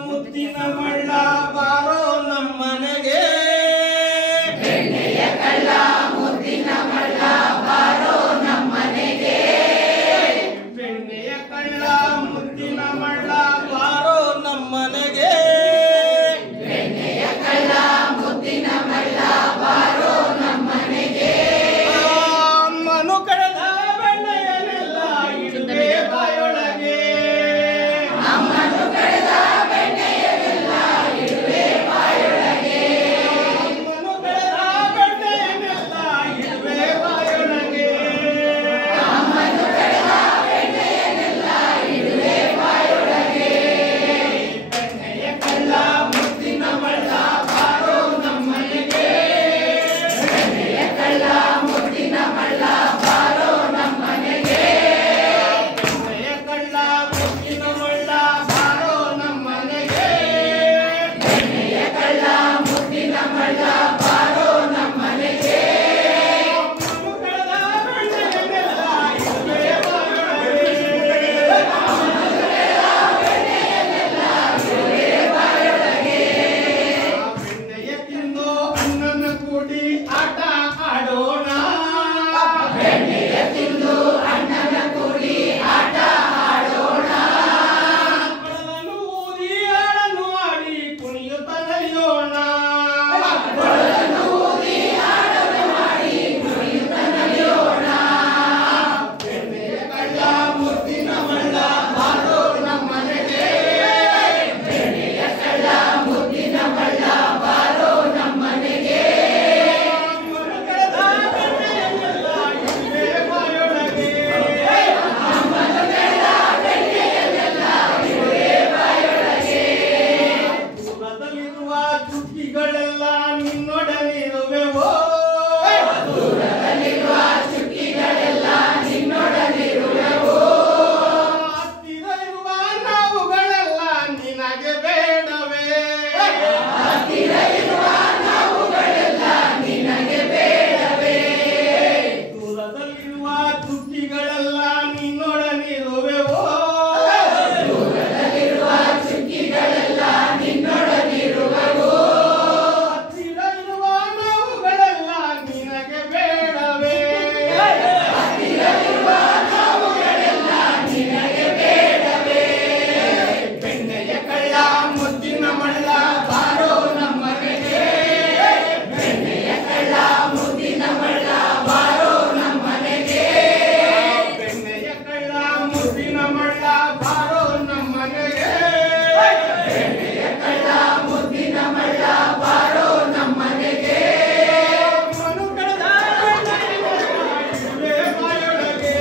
ಮುತ್ತಿನ ಮಳ್ಳ ಬಾರೋ ನಮ್ಮನೆಗೆ ಬೆಣ್ಣೆಯ ಕಳ್ಳ ಮುತ್ತಿನ ಮಳ್ಳ ಬಾರೋ ನಮ್ಮನೆಗೆ ಬೆಣ್ಣೆಯ ಕಳ್ಳ ಮುತ್ತಿನ ಮಳ್ಳ ಬಾರೋ ನಮ್ಮನೆಗೆ ಬೆಣ್ಣೆಯ ಕಳ್ಳ ಮುತ್ತಿನ ಮಳ್ಳ ಬಾರೋ ನಮ್ಮನೆಗೆ ಮನು ಕಳೆದ ಬೆಣ್ಣೆಯನ್ನೆಲ್ಲ ಇಡುವೆ ಬಾಯೊಳಗೆ ಅಮ್ಮನು ಕಳೆದ ಬೆಣ್ಣೆಯನ್ನೆಲ್ಲ ಇಡುವೆ ಬಾಯೊಳಗೆ ಅಮ್ಮನು ಕಳೆದ ಬೆಣ್ಣೆಯನ್ನೆಲ್ಲ ಇಡುವೆ ಬಾಯೊಳಗೆ ಅಮ್ಮನು ಕಳೆದ ಬೆಣ್ಣೆಯನ್ನೆಲ್ಲ ಇಡುವೆ ಬಾಯೊಳಗೆ ಬೆಣ್ಣೆಯ ಕಳ್ಳ ಮುತ್ತಿನ ಮಳ್ಳ ಬಾರೋ ನಮ್ಮನೆಗೆ ಬೆಣ್ಣೆಯ ಕಳ್ಳ ಮುತ್ತಿನ ಮಳ್ಳ ಬಾರೋ ನಮ್ಮನೆಗೆ ಬೆಣ್ಣೆಯ ಕಳ್ಳ ಮುತ್ತಿನ ಮಳ್ಳ ಬಾರೋ ನಮ್ಮನೆಗೆ ಬೆಣ್ಣೆಯ ಕಳ್ಳ ಮುತ್ತಿನ ಮಳ್ಳ ಬಾರೋ ನಮ್ಮನೆಗೆ ಮನು ಕಳೆದ ಬೆಣ್ಣೆಯನ್ನೆಲ್ಲ ಇಡುವೆ ಬಾಯೊಳಗೆ ಬೆಣ್ಣೆಯ ತಿಂದು ಅನ್ನನ ಕೂಡಿ ಆಟ ಆಡೋಣ ಬೆಣ್ಣೆಯ ತಿಂದು ಅನ್ನನ ಕೂಡಿ ಆಟ ಆಡೋಣ ಕೊಳಲನ್ನು ಊದಿ ಹಾಡನ್ನು ಆಡಿ ಕುಣಿಯುತ್ತ ನಲಿಯೋಣ ಕೊಳಲನ್ನು ಊದಿ ಹಾಡನ್ನು ಆಡಿ ಕುಣಿಯುತ್ತ ನಲಿಯೋಣ ಬೆಣ್ಣೆಯ ಕಳ್ಳ ಮುತ್ತಿನ ಮಳ್ಳ ಬಾರೋ ನಮ್ಮನೆಗೆ ಬೆಣ್ಣೆಯ ಕಳ್ಳ ಮುತ್ತಿನ ಮಳ್ಳ ಬಾರೋ ನಮ್ಮನೆಗೆ ಅಮ್ಮನು ಕಳೆದ ಬೆಣ್ಣೆಯನ್ನೆಲ್ಲ ಇಡುವೆ ಬಾಯೊಳಗೆ ಅಮ್ಮನು ಕಳೆದ ಬೆಣ್ಣೆಯನ್ನೆಲ್ಲ ಇಡುವೆ ಬಾಯೊಳಗೆ ದೂರದಲ್ಲಿರುವ ಚುಕ್ಕಿಗಳೆಲ್ಲ ನಿನ್ನೊಡನಿರುವೆವೋ ದೂರದಲ್ಲಿರುವ ಚುಕ್ಕಿಗಳೆಲ್ಲ ನಿನ್ನೊಡನಿರುವೆವೋ ಹತ್ತಿರ ಇರುವ ನಾವುಗಳೆಲ್ಲ ನಿನಗೆ ಬೇಡವೇ ಹತ್ತಿರ ಇರುವ ನಾವುಗಳೆಲ್ಲ ನಿನಗೆ ಬೇಡವೇ ದೂರದಲ್ಲಿರುವ ಚುಕ್ಕಿಗಳೆಲ್ಲ ನಿನ್ನೊಡನಿರುವೆವೋ ದೂರದಲ್ಲಿರುವ ಚುಕ್ಕಿಗಳೆಲ್ಲ ನಿನ್ನೊಡನಿರುವೆವೋ ಹತ್ತಿರ ಇರುವ ನಾವುಗಳೆಲ್ಲ ನಿನಗೆ ಬೇಡವೇ ಹತ್ತಿರ ಇರುವ ನಾವುಗಳೆಲ್ಲ ನಿನಗೆ ಬೇಡವೇ ಬೆಣ್ಣೆಯ ಕಳ್ಳ ಮುತ್ತಿನ ಮಳ್ಳ ಬಾರೋ ನಮ್ಮನೆಗೆ ಬೆಣ್ಣೆಯ ಕಳ್ಳ ಮುತ್ತಿನ ಮಳ್ಳ ಬಾರೋ ನಮ್ಮನೆಗೆ ಬೆಣ್ಣೆಯ ಕಳ್ಳ ಮುತ್ತಿನ ಮಳ್ಳ ಬಾರೋ ನಮ್ಮನೆಗೆ ಬೆಣ್ಣೆಯ ಕಳ್ಳ ಮುತ್ತಿನ ಮಳ್ಳ ಬಾರೋ ನಮ್ಮನೆಗೆ ಮನು ಕಳೆದ ಬೆಣ್ಣೆಯನ್ನೆಲ್ಲ ಇಡುವೆ ಬಾಯೊಳಗೆ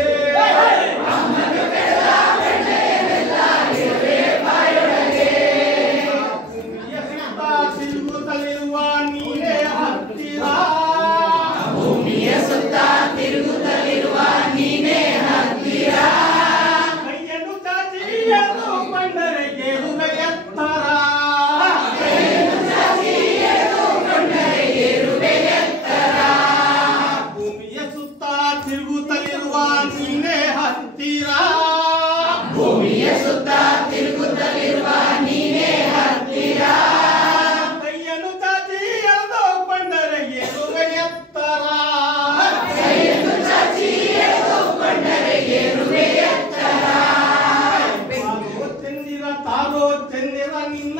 ಅಮ್ಮನು ಕಳೆದ ಬೆಣ್ಣೆಯನ್ನೆಲ್ಲ ಇಡುವೆ ಬಾಯೊಳಗೆ ಭೂಮಿಯ ಸುತ್ತ ತಿರುಗುತ್ತಲಿರುವ ನೀನೇ ಹತ್ತಿರ ಭೂಮಿಯ ಸುತ್ತ ತಿರುಗುತ್ತಲಿರುವ ನೀನೇ ಹತ್ತಿರ ಕೈಯನ್ನು ಚಾಚಿ ಎಳೆದು ಕೊಂಡರೆ ಏರುವೆ ಎತ್ತರ ಕೈಯನ್ನು ಚಾಚಿ ಎಳೆದು ಕೊಂಡರೆ ಏರುವೆ ಎತ್ತರ ಭೂಮಿಯ ಸುತ್ತ ತಿರುಗುತ್ತಲಿರುವ ನೀನೇ ಹತ್ತಿರ ಭೂಮಿಯ ಸುತ್ತ ತಿರುಗುತ್ತಲಿರುವ ನೀನೇ ಹತ್ತಿರ ಕೈಯನ್ನು ಚಾಚಿ ಎಳೆದು ಕೊಂಡರೆ ಏರುವೆ ಎತ್ತರ ಕೈಯನ್ನು ಚಾಚಿ ಎಳೆದು ಕೊಂಡರೆ ಏರುವೆ ಎತ್ತರ ಬಾರೋ ಚಂದಿರ ತಾರೋ ಚಂದಿರ ನಿನ್ನ